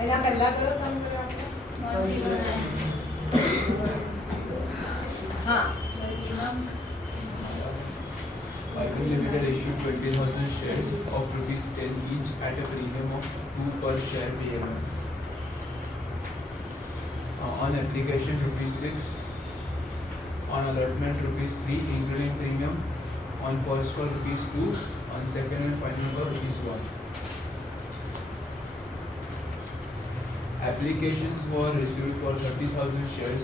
એના પહેલા કયો સમ કર્યો આપણે? હા Arvind Limited issued 20,000 shares of rupees 10 each at a premium of 2 per share PMM. On application rupees 6, on allotment rupees 3 including premium, on first call rupees 2, on second and final call rupees 1. Applications were received for 30,000 shares.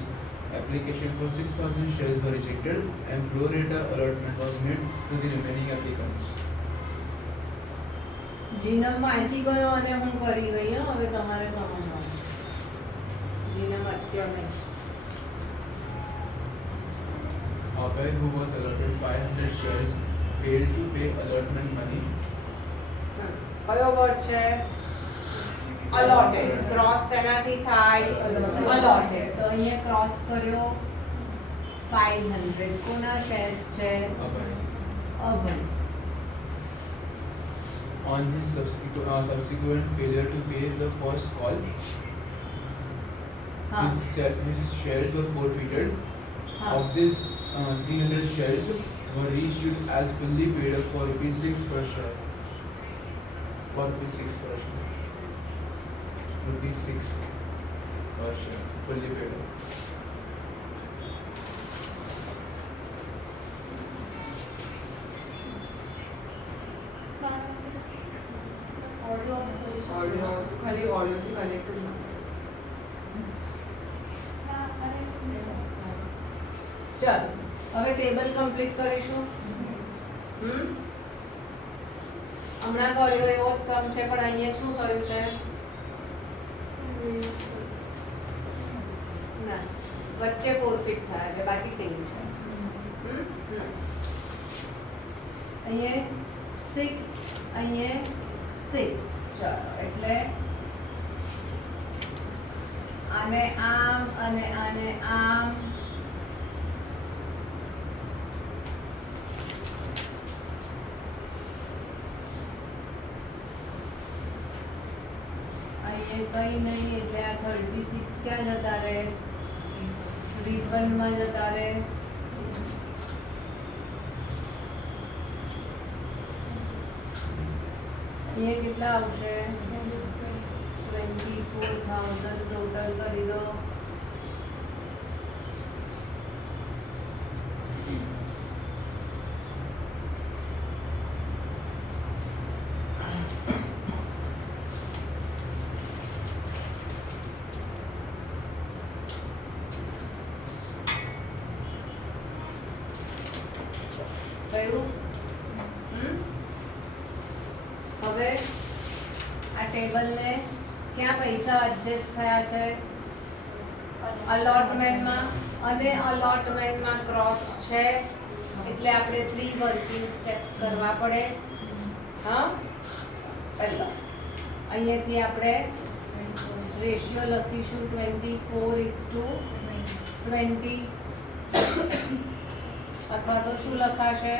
Application for 6,000 shares were rejected and pro rata allotment was made to the remaining applicants. જીનમ વાંચી ગયો અને હું કરી ગઈ હા હવે તમારે સમજવાનું જીનમ અટક્યો નહીં Abhay, who was allotted 500 shares, failed to pay allotment money. કયો વર્ડ છે allotted ક્રોસ શેનાથી થાય allotted તો અહીંયા ક્રોસ કર્યો 500 કોના શેર્સ છે Abhay. Abhay On his subsequent failure to pay the first call, હા his shares were forfeited. હા Of this, 300 shares were reissued as fully paid up for rupees 6 per share. For rupees 6 per share. Rupees 6 per share, fully paid up. Audio ખાલી ઓડિયોથી connect જ ના ચાલો હવે table complete કરીશું હમણાં કર્યો એવો જ સમ છે પણ અહીંયા શું થયું છે ના વચ્ચે ફોરફિટ થયા છે બાકી સેમ છે અહીંયા 6 અહીંયા 6 ચાલો એટલે આને આમ અને આને આમ અહીંયા કઈ નહીં એટલે આ 36 ક્યાં જતા રહે રિફંડમાં જતા રહે અહીંયા કેટલા આવશે 24,000 ટોટલ કરી દો કયું હવે આ ટેબલને ક્યાં પૈસા એડજસ્ટ થયા છે અલોટમેન્ટમાં અને અલોટમેન્ટમાં ક્રોસ છે એટલે આપણે 3 વર્કિંગ સ્ટેપ્સ કરવા પડે હા પહેલા અહીંયાથી આપણે રેશિયો લખીશું 24:20 અથવા તો શું લખાશે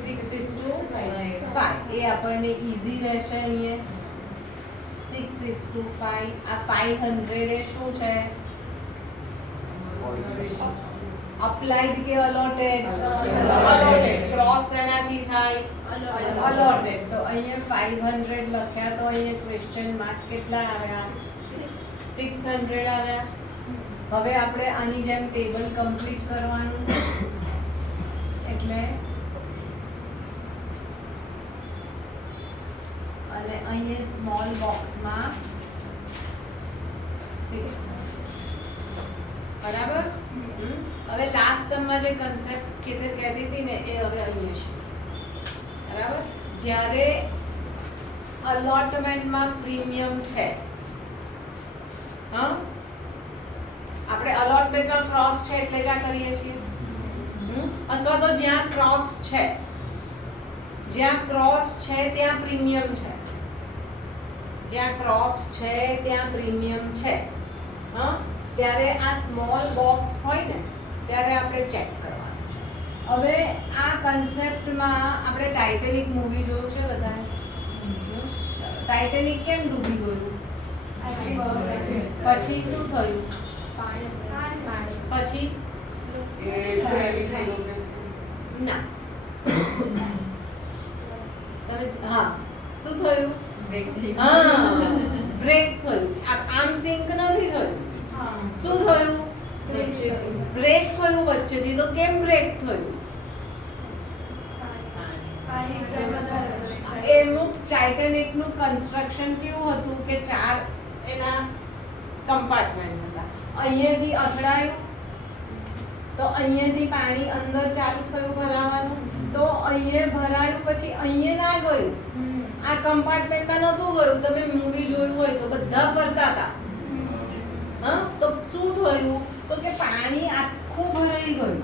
6:5 એ આપણને ઈઝી રહેશે અહીંયા 6:5 આ 500 એ શું છે અપ્લાઈડ કે અલોટેડ અલોટેડ ક્રોસ એનાથી થાય અલોટેડ તો અહીંયા 500 લખ્યા તો અહીંયા ક્વેશ્ચન માર્ક કેટલા આવ્યા 600 આવ્યા હવે આપણે આની જેમ ટેબલ કમ્પ્લીટ કરવાનું એટલે અને અહીંયા સ્મોલ બોક્સમાં 6 બરાબર હવે લાસ્ટ સમમાં જે કન્સેપ્ટ કહેતી હતી ને એ હવે અહીંયા છે બરાબર જ્યારે અલોટમેન્ટમાં પ્રીમિયમ છે હા આપણે અલોટમેન્ટમાં ક્રોસ છે એટલે જ આ કરીએ છીએ અથવા તો જ્યાં ક્રોસ છે ત્યાં પ્રીમિયમ છે જ્યાં ક્રોસ છે ત્યાં પ્રીમિયમ છે હા ત્યારે આ સ્મોલ બોક્સ હોય ને ત્યારે આપણે ચેક કરવાનું છે હવે આ કન્સેપ્ટમાં આપણે ટાઇટેનિક મૂવી જોયું છે બધાએ ટાઇટેનિક કેમ ડૂબી ગયું પછી શું થયું? પછી એ heavy થઈ ગયું બેસી. ના તમે હા શું થયું? હા બ્રેક થયું. આમ સિંક નથી થયું. શું થયું? બ્રેક થયું વચ્ચેથી. તો કેમ બ્રેક થયું? એનું ટાઇટેનિકનું કન્સ્ટ્રક્શન કેવું હતું કે 4 એના કમ્પાર્ટમેન્ટ હતા. અહીંયાથી અથડાયું તો અહીંયાથી પાણી અંદર ચાલુ થયું ભરાવાનું. તો અહીંયા ભરાયું પછી અહીંયા ના ગયું. આ કમ્પાર્ટમેન્ટમાં નહોતું ગયું. તમે મૂવી જોયું હોય તો બધા ફરતા હતા. હા તો શું થયું? તો કે પાણી આખું ભરાઈ ગયું.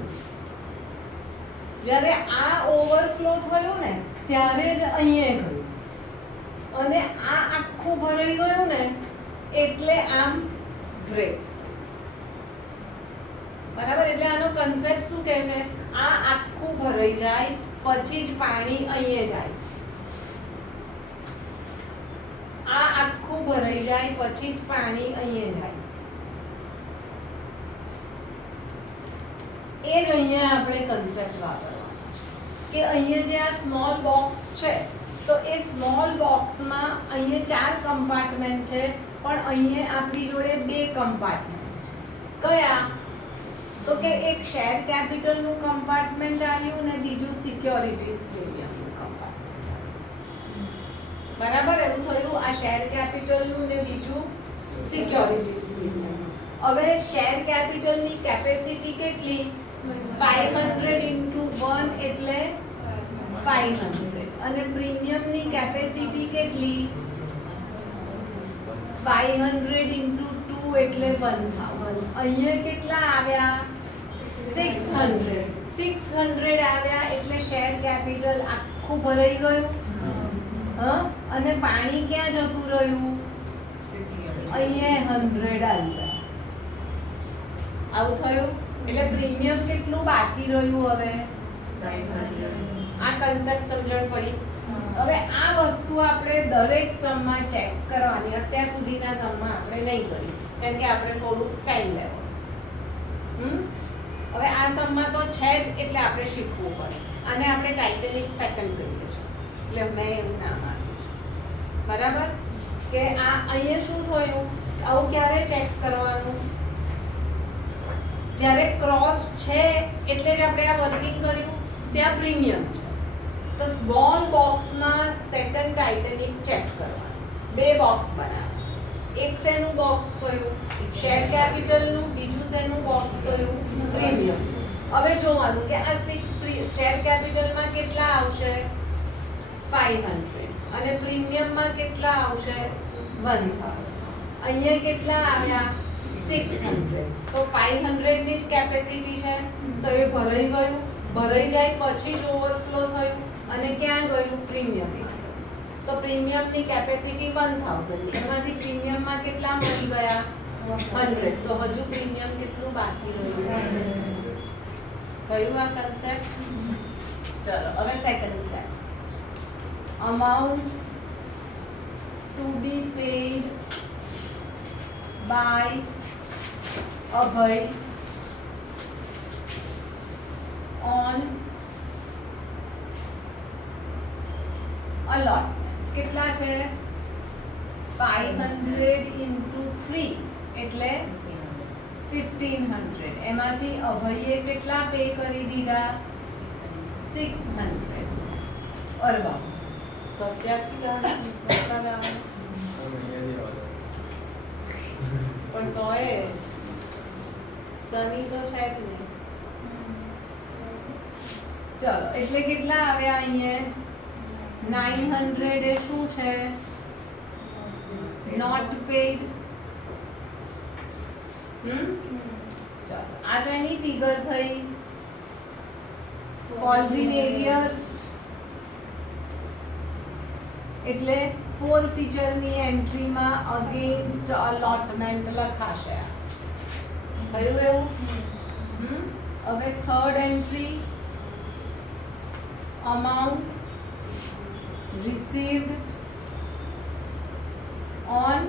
જ્યારે આ ઓવરફ્લો થયું ને ત્યારે જ અહીંયા ગયું. અને આ આખું ભરાઈ ગયું ને એટલે આમ બ્રેક. બરાબર? એટલે આનો કન્સેપ્ટ શું કહે છે? આ આખું ભરાઈ જાય પછી જ પાણી અહીંયા જાય. આ આખું ભરાઈ જાય પછી જ પાણી અહીંયા જાય. એ જ અહીંયા આપણે કન્સેપ્ટ વાપરવાનો છે કે અહીંયા જે આ સ્મોલ બોક્સ છે તો એ સ્મોલ બોક્સમાં અહીંયા 4 કમ્પાર્ટમેન્ટ છે પણ અહીંયા આપણી જોડે 2 કમ્પાર્ટમેન્ટ છે. કયા? તો કે એક શેર કેપિટલનું કમ્પાર્ટમેન્ટ આવ્યું ને બીજું સિક્યોરિટીઝ પ્રીમિયમનું કમ્પાર્ટમેન્ટ આવ્યું. બરાબર? એવું થયું. આ શેર કેપિટલનું ને બીજું સિક્યોરિટીઝ પ્રીમિયમ. હવે શેર કેપિટલની કેપેસિટી કેટલી? 500 into 1 એટલે 500 અને પ્રીમિયમની કેપેસિટી કેટલી? 500 into 2 એટલે 1000. અહીંયા કેટલા આવ્યા? 600. 600 આવ્યા એટલે શેર કેપિટલ આખું ભરાઈ ગયું. હા અને પાણી ક્યાં જતું રહ્યું? અહીંયા 100 આવી ગયા. આવું થયું. એટલે પ્રીમિયમ કેટલું બાકી રહ્યું? હવે આ કન્સેપ્ટ સમજણ પડી. હવે આ વસ્તુ આપણે દરેક સમમાં ચેક કરવાની. અત્યાર સુધીના સમમાં આપણે નહીં કરી કારણ કે આપણે થોડું ટાઈમ લેવો. હવે આ સમમાં તો છે જ એટલે આપણે શીખવું પડે. અને આપણે ટાઇટેનિક સેકન્ડ કહીએ છીએ એટલે મેં એવું નામ આપ્યું છે. બરાબર? કે આ અહીંયા શું થયું? આવું ક્યારે ચેક કરવાનું? જ્યારે ક્રોસ છે એટલે જ આપણે આ વર્કિંગ કર્યું. ત્યાં પ્રીમિયમ છે તો સ્મોલ બોક્સમાં સેકન્ડ ટાઇટેનિક ચેક કરવાનું. 2 બોક્સ બનાવવા. એક શેનું બોક્સ થયું? શેર કેપિટલનું. બીજું શેનું બોક્સ થયું? પ્રીમિયમ. હવે જોવાનું કે આ 6 શેર કેપિટલમાં કેટલા આવશે? 500 અને પ્રીમિયમમાં કેટલા આવશે? 1000. અહીંયા કેટલા આવ્યા? 600. તો 500 ની જ કેપેસિટી છે તો એ ભરાઈ ગયું. ભરાઈ જાય પછી જ ઓવરફ્લો થયું અને ક્યાં ગયું? પ્રીમિયમમાં. તો પ્રીમિયમની કેપેસિટી 1000 ની. એમાંથી પ્રીમિયમમાં કેટલા મળી ગયા? 100. તો હજુ પ્રીમિયમ કેટલું બાકી રહ્યું? કયું આ કન્સેપ્ટ? ચલો હવે second step. Amount to be paid by Abhay on allotment. કેટલા છે? 500 into 3 એટલે 1500. એમાંથી અભયે કેટલા પે કરી દીધા? 600. અરબા તો ક્યાંથી લાવવાનું? પણ તોય સની તો છે જ નહીં. ચલો એટલે કેટલા આવ્યા અહીંયા? 900 એ શું છે? Not paid. ચલો આ તેની ફિગર થઈ. કોઝિનેરિયસ એટલે 4 ફીચરની એન્ટ્રીમાં અગેન્સ્ટ અલોટમેન્ટ લખાશે. કયું એવું? હવે third entry amount received on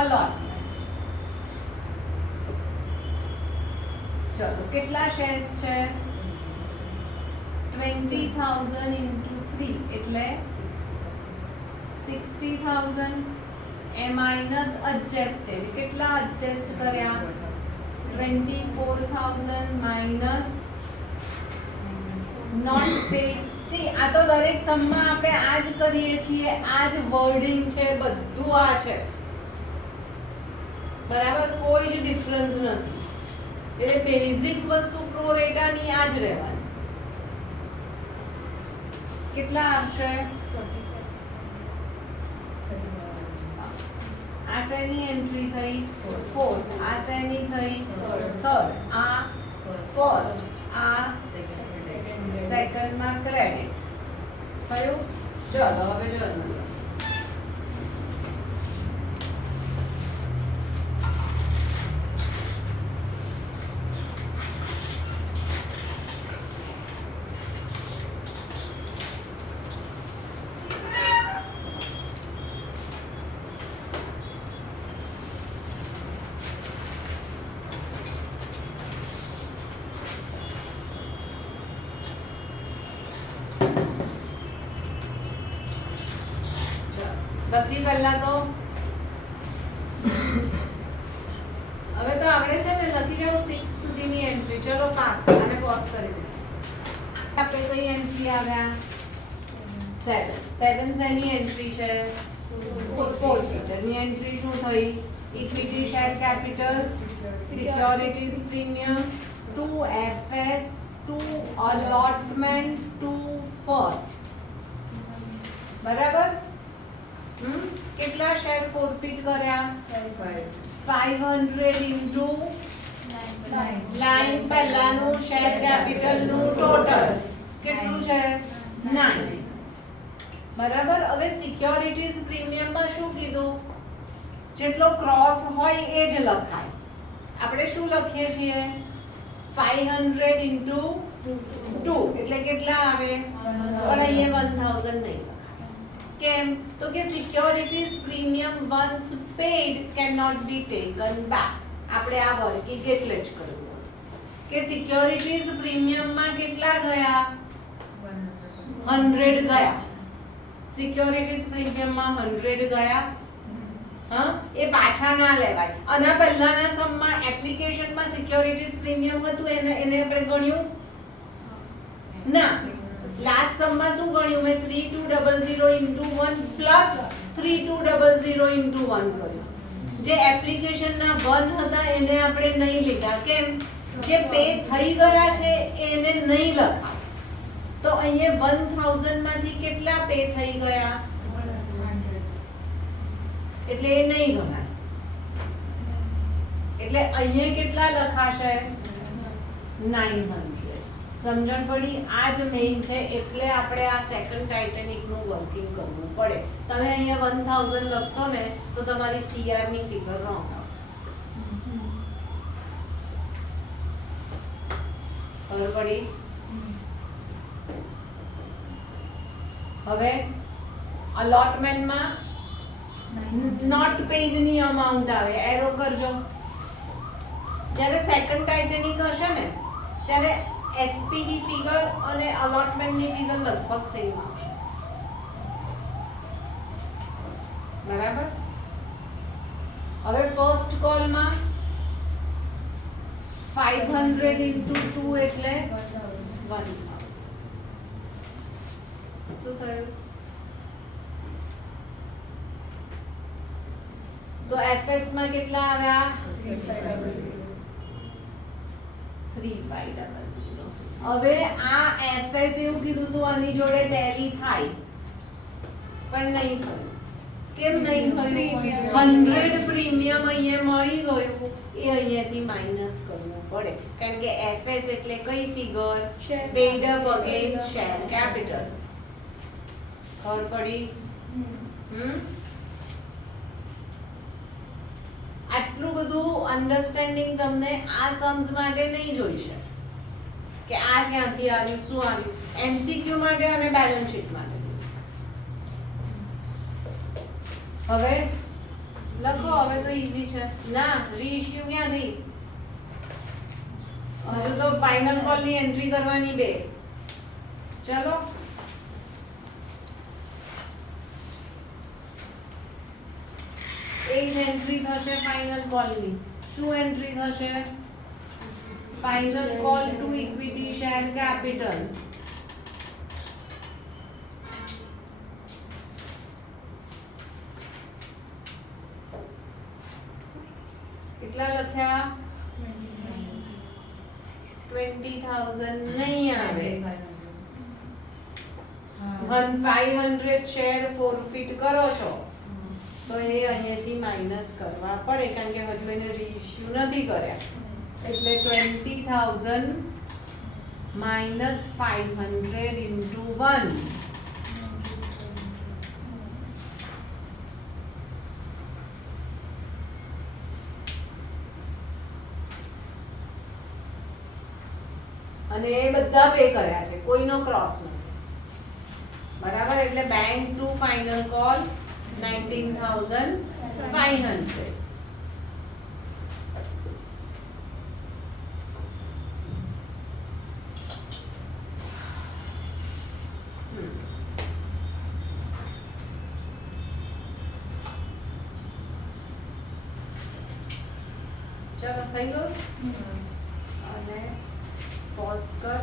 allotment. ચલો કેટલા શેર્સ છે 20,000 into 3 એટલે 60,000 એ માઇનસ adjusted કેટલા adjust કર્યા 24,000 માઇનસ not paid. See આ તો દરેક સમમાં આપણે આ જ કરીએ છીએ, આ જ વર્ડિંગ છે, બધું આ છે બરાબર, કોઈ જ ડિફરન્સ નથી. એટલે બેઝિક વસ્તુ પ્રોરેટાની આ જ રહેવાની. કેટલા આવશે આ શેની એન્ટ્રી થઈ 4, આ શેની થઈ 3rd, આ ફર્સ્ટ, આ સેકન્ડ માં ક્રેડિટ થયું. ચલો હવે જર્નલ લખી પહેલા તો હવે તો આપણે છે ને લખી જાવ 6 સુધીની એન્ટ્રી. ચલો ફાસ્ટ અને પોઝ કરી દે. આપણે કઈ એન્ટ્રી આવ્યા 7. 7 શેની એન્ટ્રી છે ફોર્ફીચરની એન્ટ્રી શું થઈ equity share capital, securities premium, 2 FS, 2 allotment, 2 first. બરાબર. કેટલા શેર ફોરફીટ કર્યા 500 into 9 પહેલાનું શેર કેપિટલ નું ટોટલ કેટલું છે 9 બરાબર. હવે સિક્યોરિટીઝ પ્રીમિયમ માં શું કીધું જેટલો ક્રોસ હોય એ જ લખાય. આપણે શું લખીએ છીએ 500 into 2 એટલે કેટલા આવે પણ અહીંયા 1000 નહીં. કેમ તો કે securities premium once paid can not be taken back. આપણે આ વર્કિંગ એટલે જ કરવું કે સિક્યોરિટીઝ પ્રીમિયમ માં કેટલા ગયા 100 ગયા. સિક્યોરિટીઝ પ્રીમિયમ માં 100 ગયા. હા એ પાછા ના લેવાય. આના પહેલાના સમમાં એપ્લિકેશન માં સિક્યોરિટીઝ પ્રીમિયમ હતું એને આપણે ગણ્યું ના. લાસ્ટ સમમાં શું ગણ્યું મેં 3200 into 1 plus 3200 into 1 કર્યું. જે એપ્લિકેશન ના 1 હતા એને આપણે નહીં લીધા. કેમ જે પે થઈ ગયા છે એને નહીં લખાય. તો અહીંયા 1000 માંથી કેટલા પે થઈ ગયા એટલે એ નહીં ગણાય. એટલે અહીંયા કેટલા લખાશે 900. સમજણ પડી? આ જ મેઇન છે. એટલે આપણે આ સેકન્ડ ટાઇટેનિક નું વર્કિંગ કરવું પડે. તમે અહીંયા 1000 લખશો ને તો તમારી CR ની ફિગર રોંગ આવશે. ખબર પડી? હવે અલોટમેન્ટ માં નોટ પેઇડ ની અમાઉન્ટ આવે. એરો કરજો. જ્યારે સેકન્ડ ટાઇટેનિક હશે ને ત્યારે SPD ફિગર અને અલોટમેન્ટ ની ફિગર લગભગ સેમ આવશે. બરાબર. હવે ફર્સ્ટ કોલ માં 500 into 2 એટલે 1000. શું થયું? તો FS માં કેટલા આવ્યા 3500. હવે આ FS એવું કીધું તું આની જોડે ટેલી થાય પણ નહીં થયું. કેમ નહીં થયું? 100 પ્રીમિયમ અહીંયા મળી ગયું એ અહીંયાથી માઈનસ કરવું પડે. કારણ કે FS એટલે કઈ figure paid up against share capital. ખબર પડી? આટલું બધું અન્ડરસ્ટેન્ડિંગ તમને આ સમ્સ માટે નહીં જોઈશે કે આ ક્યાંથી આવ્યું શું આવ્યું. MCQ માટે અને બેલેન્સ શીટ માટે. હવે લખો હવે તો ઈઝી છે ના રીઇશ્યુ ક્યાંથી હજુ તો ફાઇનલ કોલ ની એન્ટ્રી કરવાની બે ચલો એક એન્ટ્રી થશે ફાઇનલ કોલ ની શું એન્ટ્રી થશે final call to equity share capital કેટલા લખ્યા 20,000 નહીં આવે 500 શેર ફોરફિટ કરો છો તો એ અહીંયાથી માઇનસ કરવા પડે કારણ કે હજુ એને રીઇશ્યુ નથી કર્યા એટલે 20,000 minus 500 into 1 અને એ બધા પે કર્યા છે કોઈનો ક્રોસ નથી બરાબર એટલે બેંક ટુ ફાઇનલ કોલ 19,500 ચલો થઈ ગયું અને પોઝ કર